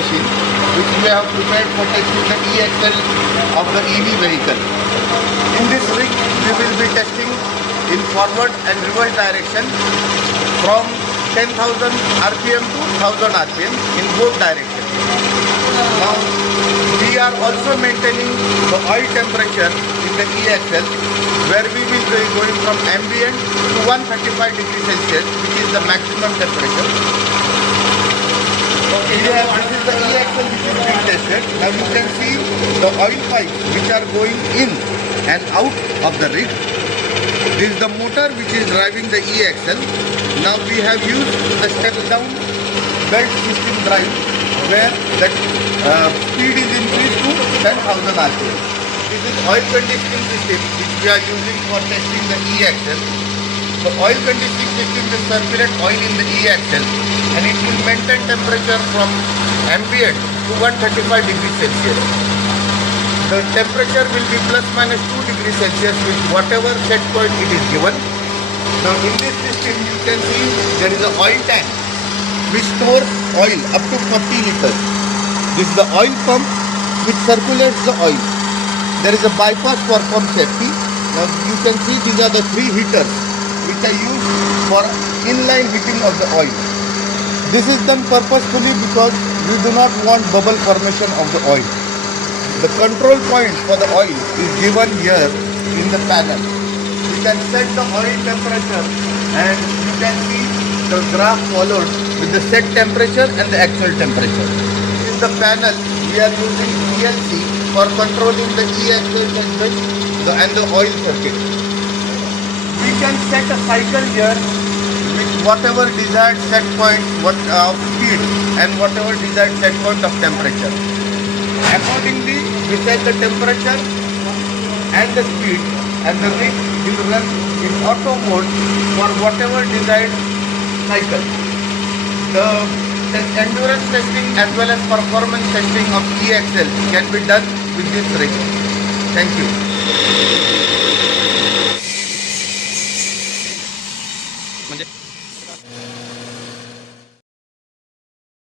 machine which we have prepared for testing the EXL of the EV vehicle. In this rig, we will be testing in forward and reverse direction from 10,000 RPM to 1000 RPM in both directions. Now, we are also maintaining the oil temperature in the EXL, where we will be going from ambient to 135 degrees Celsius, which is the maximum temperature. Okay, this is the EXL which is being tested. Now you can see the oil pipes which are going in and out of the rig. This is the motor which is driving the EXL. Now we have used the step down belt system drive, where the speed is increased to 10,000 RPM. This is oil conditioning system which we are using for testing the EXL. The oil conditioning system will circulate oil in the EXL and it will maintain temperature from ambient to 135 degrees Celsius. The temperature will be plus minus 2 degrees Celsius with whatever set point it is given. Now in this system you can see there is an oil tank which stores oil up to 40 liters. This is the oil pump which circulates the oil. There is a bypass for pump safety. Now you can see these are the 3 heaters which are used for inline heating of the oil. This is done purposefully because we do not want bubble formation of the oil. The control point for the oil is given here in the panel. You can set the oil temperature and you can see the graph followed with the set temperature and the actual temperature. In the panel, we are using PLC for controlling the EXL segment and the oil circuit. We can set a cycle here with whatever desired set point of speed and whatever desired set point of temperature. Accordingly, we set the temperature and the speed, and the rig will run in auto mode for whatever desired cycle. The endurance testing as well as performance testing of EXL can be done with this rig. Thank you.